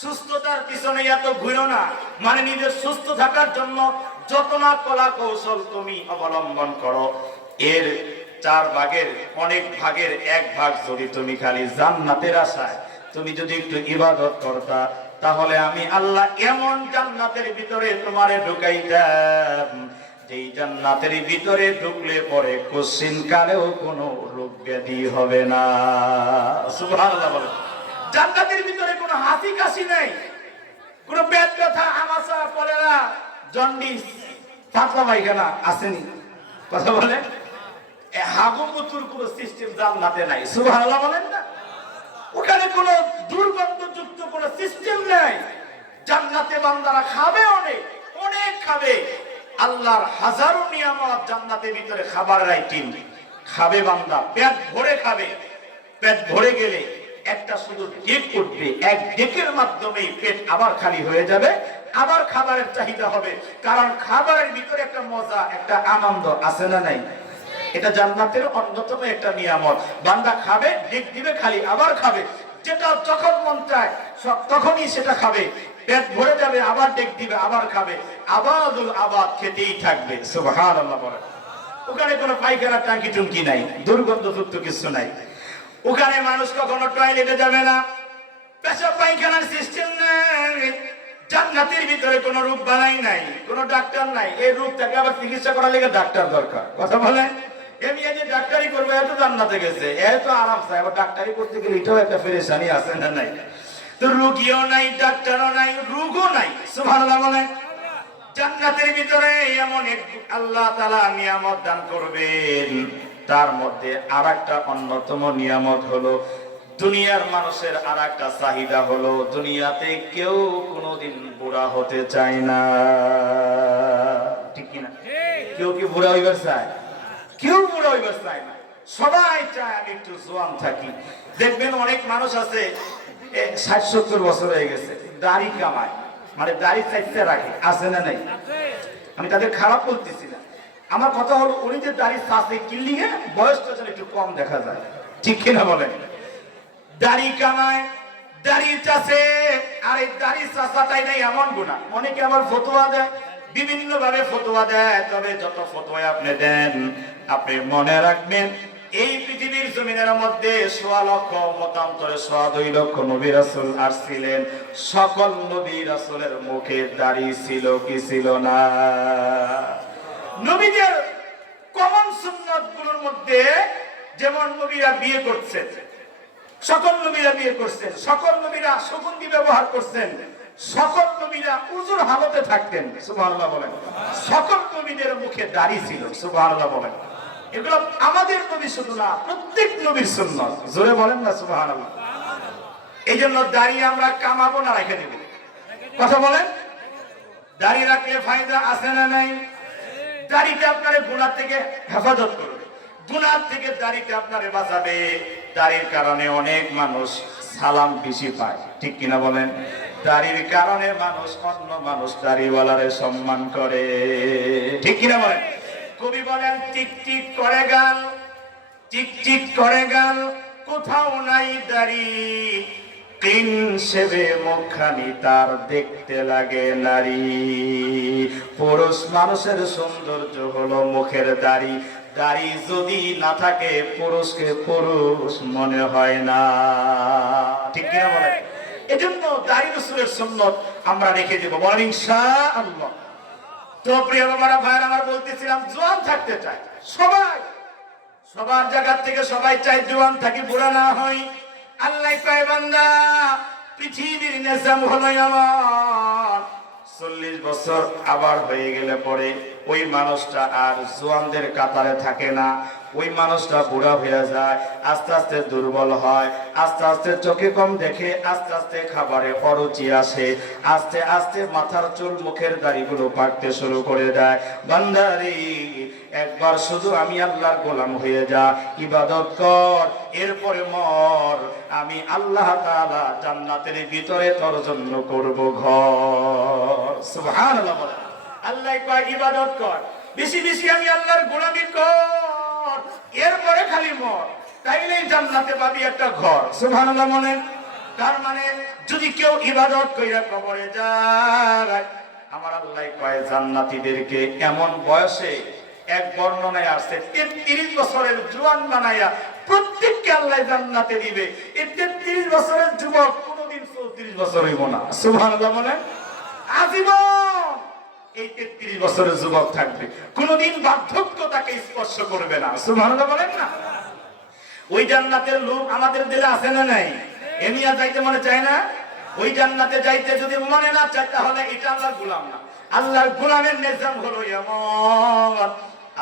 সুস্থতার পিছনে এত ঘুরো না, মানে নিজের সুস্থ থাকার জন্য যত না কলা কৌশল তুমি অবলম্বন করো, এর 4 ভাগের অনেক ভাগের 1 ভাগ যদি তুমি খালি জান্নাতের আশায় তুমি যদি একটু ইবাদত করতা, তাহলে আমি আল্লাহ এমন জান্নাতের ভিতরে তোমারে ঢুকাইতাম, যেই জান্নাতের ভিতরে ঢুকলে পরে কোশ্চিন কালেও কোনো রোগ ব্যাধি হবে না। সুবহানাল্লাহ বলেন। জান্নাতের ভিতরে কোনো হাসি কাশি নাই, কোনো পেট ব্যথা, আমাশা, কলেরা, জন্ডিস, পাতলা পায়খানা আসেনি। কথা বলে হাগুমুতুর কোনো সিস্টেম জান্নাতে নাই। সুবহানাল্লাহ বলেন না। ওখানে কোনো দুর্গন্ধযুক্ত কোনো সিস্টেম নাই। জান্নাতে বান্দারা খাবে, অনেক অনেক খাবে। আল্লাহর হাজারো নিয়ামত জান্নাতের ভিতরে, খাবারের আইটেম খাবে বান্দা, পেট ভরে খাবে। পেট ভরে গেলে একটা শুধু ডেক উঠবে, এক ডেকের মাধ্যমে পেট আবার খালি হয়ে যাবে, আবার খাবারের চাহিদা হবে। কারণ খাবারের ভিতরে একটা মজা, একটা আনন্দ আছে না নাই? এটা জান্নাতের অন্যতম একটা নিয়ামত। বান্দা খাবে, ডেক দিবে খালি, আবার খাবে, যেটা যখন মন চায় তখনই সেটা খাবে। পেট ভরে যাবে, আবার ডেক দিবে, আবার খাবে, আবাদুল আবাদ খেতেই থাকবে। সুবহানাল্লাহ বলেন। ওখানে কোনো পায়খানা টাঙ্কি টুঙ্কি নাই, দুর্গন্ধযুক্ত কিছু নাই। ওখানে মানুষ কখনো টয়লেটে যাবে না, পেশাব পায়খানার সিস্টেম নাই। জান্নাতের ভিতরে কোনো রোগ বালাই নাই, কোনো ডাক্তার নাই। এই রোগটাকে আবার চিকিৎসা করার লেগে ডাক্তার দরকার। কথা বলে এমনি যে ডাক্তারি করবে, এত জান্নাতে গেছে, এত আরাম চাই, আবার ডাক্তারি করতে গেলে এটাও একটা পেরেশানি আছে না নাই? তো রোগীও নাই, ডাক্তারও নাই, রোগও নাই। সুবহানাল্লাহ বলেন। জান্নাতের ভিতরে এমন এক আল্লাহ তাআলা নিয়ামত দান করবেন, তার মধ্যে আরেকটা অন্যতম নিয়ামত হলো, দুনিয়ার মানুষের আরেকটা চাহিদা হলো, দুনিয়াতে কেউ কোনোদিন বুড়া হতে চায় না। ঠিক কিনা? কেউ কি বুড়া হইবার চায়? কেউ বুড়া হইবার চায় না। সবাই চায় আমি একটু জোয়ান থাকি। দেখবেন অনেক মানুষ আছে 60-70 বছর হয়ে গেছে, দাড়ি কামায়, মানে দাড়ি চাইতে রাখে, আছে না নাই? আমি তাদের খারাপ বলতেছি না, আমার কথা হলো উনি যে দাড়ি চাষে কিনলিগে বয়সটা যেন একটু কম দেখা যায়। ঠিক কিনা বলেন? দাড়ি কামায়, দাড়ি চাষে, আর এই দাড়ি চাষাটাই নাই এমন গুণা। অনেকে আবার ফতোয়া দেয়, বিভিন্ন ভাবে ফতোয়া দেয়, তবে যত ফতোয়া আপনি দেন, আপনি মনে রাখবেন এই পৃথিবীর জমিনের মধ্যে 1.25 লক্ষ, মতান্তরে 2.25 লক্ষ নবী রাসূল আসছিলেন। সকল নবী রাসূলের মুখে দাড়ি ছিল কি ছিল না? নবীদের কমন সুন্নাত গুলোর মধ্যে যেমন নবীরা বিয়ে করছেন, সকল নবীরা বিয়ে করছেন, সকল নবীরা সুগন্ধি ব্যবহার করছেন, সকল নবীরা উজুর হালতে থাকতেন। সুবহানাল্লাহ বলেন। সকল নবীদের মুখে দাড়ি ছিল। সুবহানাল্লাহ বলেন। এগুলো আমাদের নবী শুধু না, প্রত্যেক নবীর সুন্নাত। জোরে বলেন না সুবহানাল্লাহ। এই জন্য দাড়ি আমরা কামাবো না, রেখে দেব। কথা বলেন। দাড়ি রাখলে ফায়দা আছে না নাই? দাড়িটা আপনার গুনাহ থেকে হেফাজত করবে, গুনাহ থেকে দাড়িটা আপনারে বাঁচাবে। দাড়ির কারণে অনেক মানুষ সালাম বেশি পায়। ঠিক কিনা বলেন? দাড়ির কারণে মানুষ, অন্য মানুষ দাড়িওয়ালারে সম্মান করে। ঠিক কিনা বলেন? কবি বলেন, টিক টিক করে গাল, টিক টিক করে গাল, কোথাও নাই দাড়ি, তিন সেবে মুখখানি তার দেখতে লাগে নারী। পুরুষ মানুষের সৌন্দর্য হলো মুখের দাড়ি। দাড়ি যদি না থাকে পুরুষকে পুরুষ মনে হয় না। ঠিক কিনা বলেন? এজন্য দাড়ি রাসূলের সুন্নাত আমরা রেখে দেব, বলেন ইনশাআল্লাহ। তো প্রিয় বাবারা, ভাইরা আমার, বলতেছিলাম জোয়ান থাকতে চাই সবাই, সবার জায়গা থেকে সবাই চাই জোয়ান থাকি, বুড়া না হই। আল্লাহ কয়, বান্দা পৃথিবীর নিজাম হলো আমার 40 বছর আবার হয়ে গেলে পরে ওই মানুষটা আর জোয়ানদের কাতারে থাকে না। ওই মানুষটা বুড়া হয়ে যায়, আস্তে আস্তে দুর্বল হয়, আস্তে আস্তে চোখে কম দেখে, আস্তে আস্তে খাবারে অরুচি আসে, আস্তে আস্তে মাথার চুল, মুখের দাড়িগুলো পাকতে শুরু করে দেয়। বান্দারে, একবার শুধু আমি আল্লাহর গোলাম হয়ে যা, ইবাদত কর, এরপরে মর, আমি আল্লাহ তাআলা জান্নাতের ভিতরে তোর জন্য করব ঘর। সুবহানাল্লাহ। আল্লাহ কয় ইবাদত কর, বেশি বেশি আমি আল্লাহর গোলামি কর, এরপরে খালি মর, তাইলেই জান্নাতে পাবি একটা ঘর। সুবহানাল্লাহ বলেন। তার মানে যদি কেউ ইবাদত কইরা কবরে যায়, আমার আল্লাহ কয় জান্নাতীদেরকে এমন বয়সে, এক বর্ণনায় আছে 33 বছরের জওয়ান বানায়া প্রত্যেককে আল্লাহ জান্নাতে দিবে। এই 33 বছরের যুবক কোনদিন 34 বছর হইব না। সুবহানাল্লাহ বলেন। আজীবন এই 33 বছরের যুবক থাকবে, কোনদিন বার্ধক্য তাকে স্পর্শ করবে না। সুবহানাল্লাহ বলেন না। ওই জান্নাতের লোক আমাদের দিলে আছে না নাই? এমিয়া যাইতে মনে চায় না? ওই জান্নাতে যাইতে যদি মনে না চায়, তাহলে এটা আল্লাহর গোলাম না। আল্লাহর গোলামের নিজাম হলো এমন,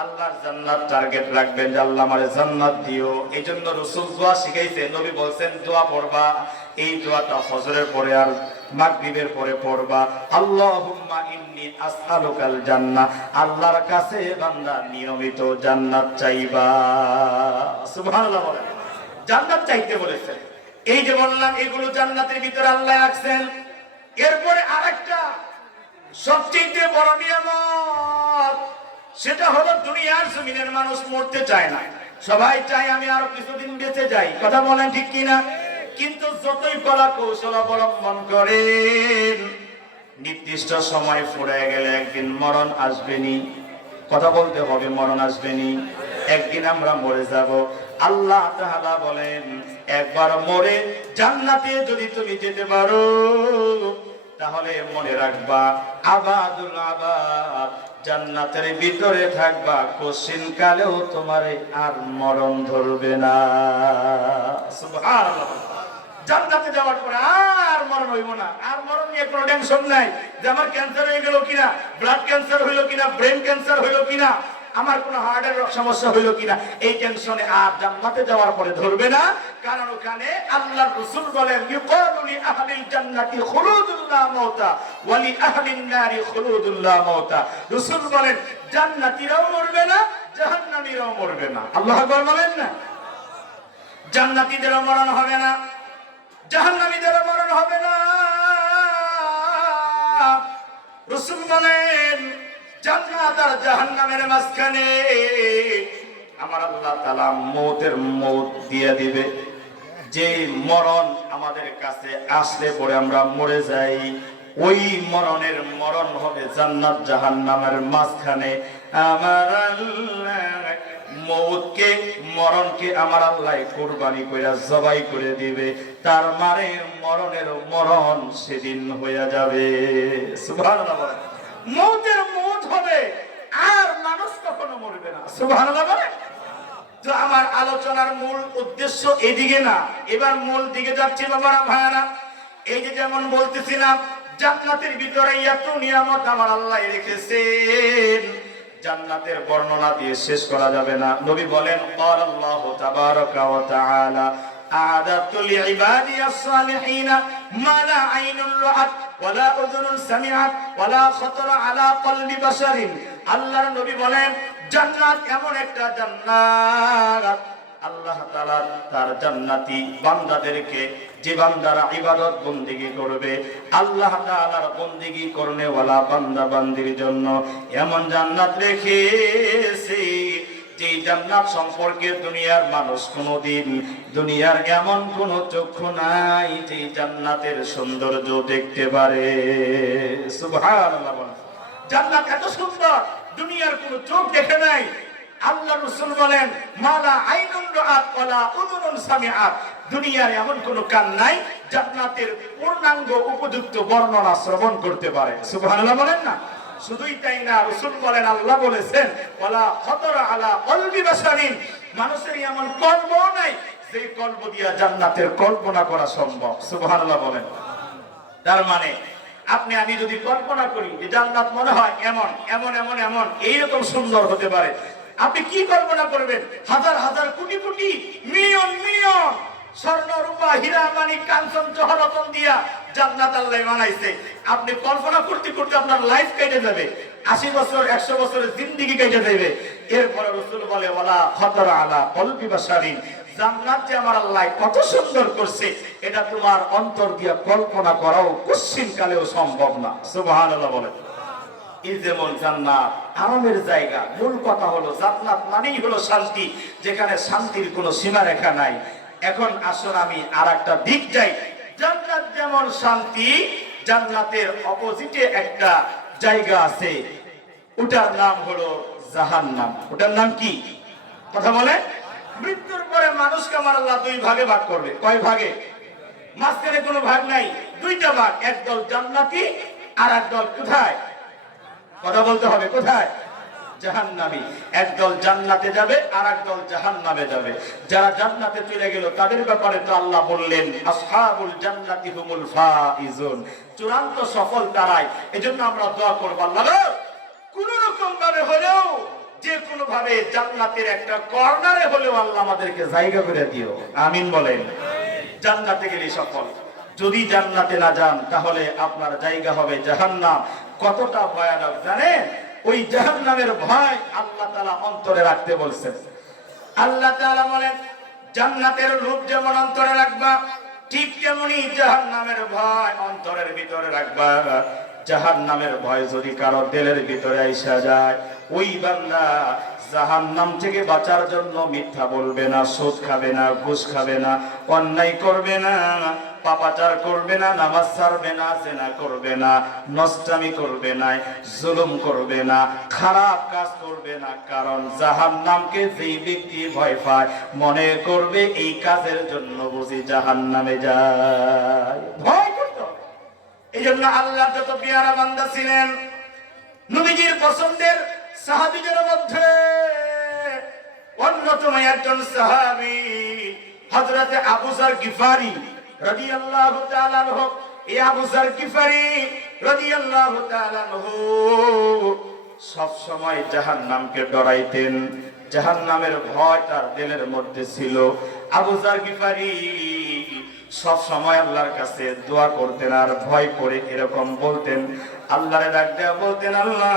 আল্লাহর জান্নাত টার্গেট রাখবেন যে আল্লাহ আমারে জান্নাত দিও। এইজন্য রাসূল দোয়া শিখাইছে, নবী বলেন দোয়া পড়বা, এই দোয়াটা ফজরের পরে আর মাগরিবের পরে পড়বা। আল্লাহুম্মা ইন্নী আসআলুকাল জান্নাহ, আল্লাহর কাছে বান্দা নিয়মিত জান্নাত চাইবা। সুবহানাল্লাহ বলেন। জান্নাত চাইতে বলেছেন। এই যে বললাম এগুলো জান্নাতের ভিতরে আল্লাহ রাখছেন। এরপরে আরেকটা সবচেয়ে বড় নিয়ামত, সেটা হলো দুনিয়ার জমিনের মানুষ মরতে চায় না। সবাই চায় আমি আরো কিছুদিন বেঁচে যাই, কথা বলেন ঠিক কিনা? কিন্তু যতই কলা কৌশল অবলম্বন করেন, নির্দিষ্ট সময় ফুরিয়ে গেলে একদিন মরণ আসবেনি। কথা বলতে হবে, মরণ আসবেনি, একদিন আমরা মরে যাব। আল্লাহ তাআলা বলেন একবার মরে জান্নাতে যদি তুমি যেতে পারো, তাহলে মনে রাখবা আবাদুল আবাদ, জান্নাতের ভিতরে থাকবা, কোশ্চিন কালেও তোমারে আর মরণ ধরবে না। সুবহানাল্লাহ। জান্নাতে যাওয়ার পরে আর মরণ হইব না। আর মরণ নিয়ে কোনো টেনশন নাই যে আমার ক্যান্সার হয়ে গেল কিনা, ব্লাড ক্যান্সার হইলো কিনা, ব্রেন ক্যান্সার হইলো কিনা, আমার কোনো হার্টের সমস্যা হইলো কিনা, এই টেনশনে আর জান্নাতে যাওয়ার পরে ধরবে না। কারণ ওখানে আল্লাহর রাসূল বলেন ইউকালু লি আহলিল জান্নাতি খুলুদুল লা মাউতা ওয়া লি আহলিন নারি খুলুদুল লা মাউতা। রাসূল বলেন জান্নাতীরাও মরবে না, জাহান্নামীরাও মরবে না। আল্লাহু আকবার বলেন না। জান্নাতীদেরও মরণ হবে না, জাহান্নামীদেরও মরণ হবে না। রাসূল বলেন জান্নাত আর জাহান্নামের মাঝখানে আমার আল্লাহ তাআলা মওতের মওত দিয়ে দিবে। যে মরণ আমাদের কাছে আসলে পরে আমরা মরে যাই, ওই মরণের মরণ হবে জান্নাত জাহান্নামের মাঝখানে। আমার আল্লাহ মওতকে, মরণকে আমার আল্লাহ কুরবানি কইরা জবাই করে দিবে। তার মানে মরণের মরণ সেদিন হয়ে যাবে। সুবহানাল্লাহ। মওতের মওত হবে, আর মানুষ কখনো মরবে না। সুবহানাল্লাহ। তো আমার আলোচনার মূল উদ্দেশ্য এদিকে না, এবার মূল দিকে যাচ্ছি বাবারা ভাইয়ারা। এই যে যেমন বলতেছিলাম জান্নাতের ভিতরে এত নিয়ামত আমার আল্লাহ রেখেছেন, জান্নাতের বর্ণনা দিয়ে শেষ করা যাবে না। নবী বলেন আল্লাহু তাবারাকা ওয়া তাআলা আ'দাতু লিইবাদিয়াস সালিহিনা মা লা আইনুন রাআত ওয়া লা উযুনুন সামিআত ওয়া লা খাতারা আলা কলবি বাশারিন। আল্লাহর নবী বলেন জান্নাত এমন একটা জান্নাত, আল্লাহ তাআলা তার জান্নাতি বান্দাদেরকে, যে বান্দারা ইবাদত বন্দেগী করবে, আল্লাহ তাআলার বন্দেগী করনে ওয়ালা বান্দা বান্দির জন্য এমন জান্নাত রেখেছে, যে জান্নাত সম্পর্কে দুনিয়ার মানুষ কোনোদিন, দুনিয়ার এমন কোন চক্ষু নাই যে জান্নাতের সৌন্দর্য দেখতে পারে। সুবহানাল্লাহ। জান্নাত এত সুন্দর দুনিয়ার কোন চোখ দেখে নাই। আল্লাহ রাসূল বলেন মালা আইনুন রাআত ওয়ালা উযুনুন সামিআত, দুনিয়ার এমন কোন কান নাই জান্নাতের পূর্ণাঙ্গ উপযুক্ত বর্ণনা শ্রবণ করতে পারে। সুবহানাল্লাহ বলেন না। শুধুই তাই না, রাসূল বলেন, আল্লাহ বলেছেন ওয়ালা খাতারা আলা কলবি বাশারিন, মানুষের এমন কল্প নাই যে কল্প দিয়া জান্নাতের কল্পনা করা সম্ভব। সুবহানাল্লাহ বলেন। তার মানে আপনি আমি যদি কল্পনা করি যে জান্নাত মনে হয় এমন এমন এমন এমন এইরকম সুন্দর হতে পারে, আপনি কি কল্পনা করবেন? হাজার হাজার কোটি কোটি মিলিয়ন মিলিয়ন স্বর্ণ রূপা হীরা মানিক কাঞ্চন জহরতন দিয়া জান্নাত আল্লাহ বানাইছে। আপনি কল্পনা করতে করতে আপনার লাইফ কেটে যাবে, 80 বছর 100 বছরের জিন্দেগি কেটে যাবে। এরপরে রাসূল বলে ওয়ালা খাতারা আলা কলবি বাশারিন, জান্নাত যে আমার আল্লাহ কত সুন্দর করছে, এটা তোমার অন্তর দিয়া কল্পনা করাও কোশ্চিন কালেও সম্ভব না। সুবহানাল্লাহ বলেন। এই যেমন জান্নাত আরামের জায়গা, মূল কথা হলো জান্নাত মানেই হলো শান্তি, যেখানে শান্তির কোনো সীমারেখা নাই। এখন আসুন আমি আর একটা দিক যাই, জান্নাত যেমন শান্তি, জান্নাতের অপোজিটে একটা জায়গা আছে, ওটার নাম হলো জাহান্নাম। ওটার নাম কি? কথা বলে। মৃত্যুর পরে মানুষকে আমার আল্লাহ দুই ভাগে ভাগ করবে। কয় ভাগে? মাঝখানে কোনো ভাগ নাই, দুইটা ভাগ। একদল জান্নাতি আর একদল কোথায়? কথা বলতে হবে, কোথায়? জাহান্নামী। একদল জান্নাতে যাবে আর একদল জাহান্নামে যাবে। যারা জান্নাতে চলে গেল তাদের ব্যাপারে তো আল্লাহ বললেন আসহাবুল জান্নাতি হুমুল ফাইজুন, চূড়ান্ত সফল তারাই। এজন্য আমরা দোয়া করব, আল্লাহ কোন রকম ভাবে হলেও, যে কোনো ভাবে জান্নাতের একটা কর্নারে হলেও আল্লাহ আমাদেরকে জায়গা করে দিও, আমিন বলেন। জান্নাতে গেলে সফল। যদি জান্নাতে না যান তাহলে আপনার জায়গা হবে জাহান্নাম। কতটা ভয়ানক জানেন? ওই জাহান্নামের ভয় আল্লাহ তাআলা অন্তরে রাখতে বলছেন। আল্লাহ তাআলা বলেন জান্নাতের লোভ যেমন অন্তরে রাখবা, ঠিক তেমনি জাহান্নামের ভয় অন্তরের ভিতরে রাখবা। জাহান্নামের ভয় যদি কারো দিলের ভিতরে আইসা যায়, ওই বান্দা জাহান্নাম থেকে বাঁচার জন্য মিথ্যা বলবে না, সুদ খাবে না, ঘুষ খাবে না, অন্যায় করবে না, পাপাচার করবে না, নামাজ ছাড়বে না, জিনা করবে না, নষ্টামি করবে না, জুলুম করবে না, খারাপ কাজ করবে না। কারণ জাহান্নামকে যেই ব্যক্তি ভয় পায় মনে করবে এই কাজের জন্য বুঝি জাহান্নামে যায়। ভয় করতে হবে। এই জন্য আল্লাহ যত পেয়ারা বান্দা ছিলেন, নবীজির পছন্দের সাহাবীদের মধ্যে অন্যতম একজন সাহাবী হযরত আবু যর গিফারি রাদিয়াল্লাহু তাআলা আনহু। এই আবু যর গিফারি রাদিয়াল্লাহু তাআলা আনহু সব সময় জাহান্নামকে ডরাইতেন। জাহান্নামের ভয় তার দিলের মধ্যে ছিল। আবু যর গিফারি সব সময় আল্লাহর কাছে দোয়া করতেন আর ভয় করে এরকম বলতেন, আল্লাহরে ডাক দেয়া বলতেন, আল্লাহ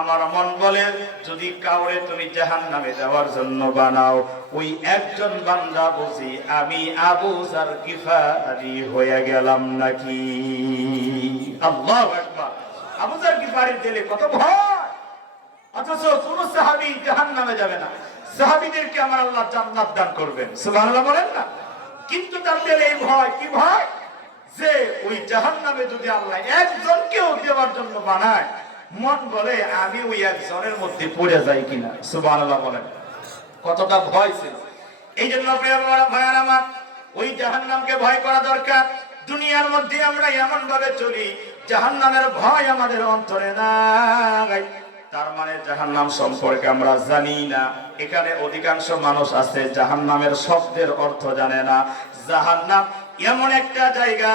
আমার মন বলে যদি কাউরে তুমি জাহান্নামে যাওয়ার জন্য বানাও, ওই একজন বান্দা বুঝি আমি আবু যর গিফারি হয়ে গেলাম নাকি। আল্লাহু আকবার। আবু যর গিফারির দিলে কত ভয়, অথচ কোন সাহাবী জাহান্নামে যাবে না। সাহাবীদেরকে আমার আল্লাহ জান্নাত দান করবেন, সুবহানাল্লাহ বলেন না। কিন্তু তাদের এই ভয়, কি ভয়? যে ওই জাহান্নামে যদি আল্লাহ একজনকেও দেওয়ার জন্য বানায়, মন বলে আমি ওই একজনের মধ্যে পড়ে যাই কিনা, সুবহানাল্লাহ বলেন। কতটা ভয় ছিল। এই জন্য ভয়ার আমার ওই জাহান্নামকে ভয় করা দরকার। দুনিয়ার মধ্যে আমরা এমন ভাবে চলি জাহান্নামের ভয় আমাদের অন্তরে নাই, তার মানে জাহান্নাম সম্পর্কে আমরা জানি না। এখানে অধিকাংশ মানুষ আছে জাহান্নামের শব্দের অর্থ জানে না। জাহান্নাম এমন একটা জায়গা,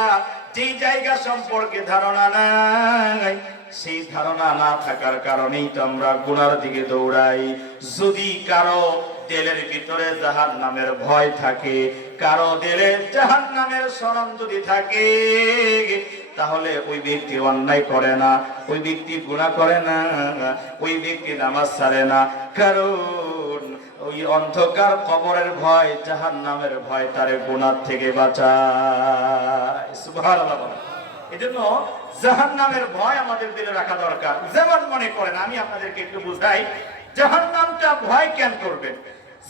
যেই জায়গা সম্পর্কে ধারণা নাই। সেই ধারণা না থাকার কারণেই তো আমরা গুনার দিকে দৌড়াই। যদি কারো দিলের ভিতরে জাহান্নামের ভয় থাকে, কারো দিলে জাহান্নামের শরম যদি থাকে, তাহলে ওই ব্যক্তি অন্যায় করে না, ওই ব্যক্তি গুনাহ করে না, ওই ব্যক্তি নামাজ ছাড়ে না। কারণ ওই অন্ধকার কবরের ভয়, জাহান্নামের ভয় তারে গুনাহ থেকে বাঁচায়। সুবহানাল্লাহ। এজন্য জাহান্নামের ভয় আমাদের দিলে রাখা দরকার। যেমন মনে করেন, আমি আপনাদেরকে একটু বুঝাই জাহান্নামটা ভয় কেন করবেন।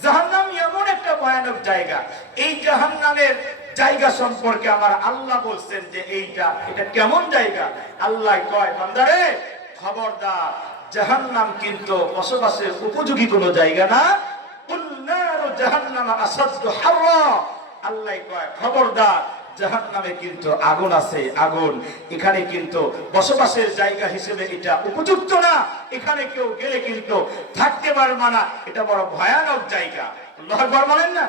জাহান্নাম এমন একটা ভয়ানক জায়গা, এই জাহান্নামের জায়গা সম্পর্কে আমার আল্লাহ বলছেন যে এটা কেমন জায়গা। আল্লাহ কয়, বান্দারে খবরদার, জাহান্নাম কিন্তু বসবাসের উপযোগী কোনো জায়গা না। কুল্লারু জাহান্নাম আসাদু হাররা। আল্লাহ কয় খবরদার, জাহান্নামে কিন্তু আগুন আছে, আগুন। এখানে কিন্তু বসবাসের জায়গা হিসেবে এটা উপযুক্ত না। এখানে কেউ গেলে কিন্তু থাকতে পারবে না, এটা বড় ভয়ানক জায়গা। আল্লাহু আকবার বলেন না।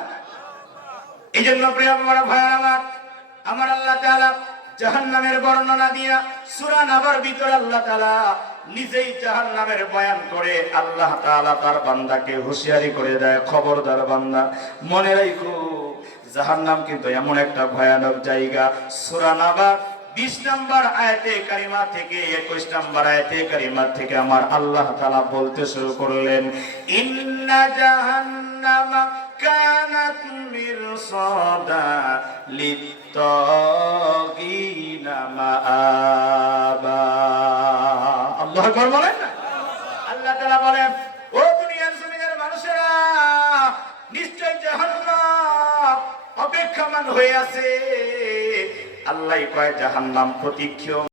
এই জন্য প্রিয় ভাইয়ার আমার আল্লাহ তাআলা জাহান্নামের বর্ণনা দিয়া সূরা নাবার ভিতরে আল্লাহ তাআলা নিজেই জাহান্নামের বয়ান করে আল্লাহ তাআলা তার বান্দাকে হুঁশিয়ারি করে দেয়, খবরদার বান্দা, মনে রাখো জাহান্নাম কিন্তু এমন একটা ভয়ানক জায়গা। সূরা নাবা 20 নম্বর আয়াতে কারিমা থেকে 21 নম্বর আয়াতে কারিমা থেকে আমার আল্লাহ তাআলা বলতে শুরু করলেন, ইন্না জাহান্নামা কানাত মিরসাদা লিত্তাগিনা মাআবা। আল্লাহু আকবার বলেন না। আল্লাহ তাআলা বলেন, ও দুনিয়ার জমিনের মানুষেরা, নিশ্চয় জাহান্নাম অপেক্ষমান হয়ে আছে আল্লাহ কয় জাহান্নাম প্রতীক্ষিত।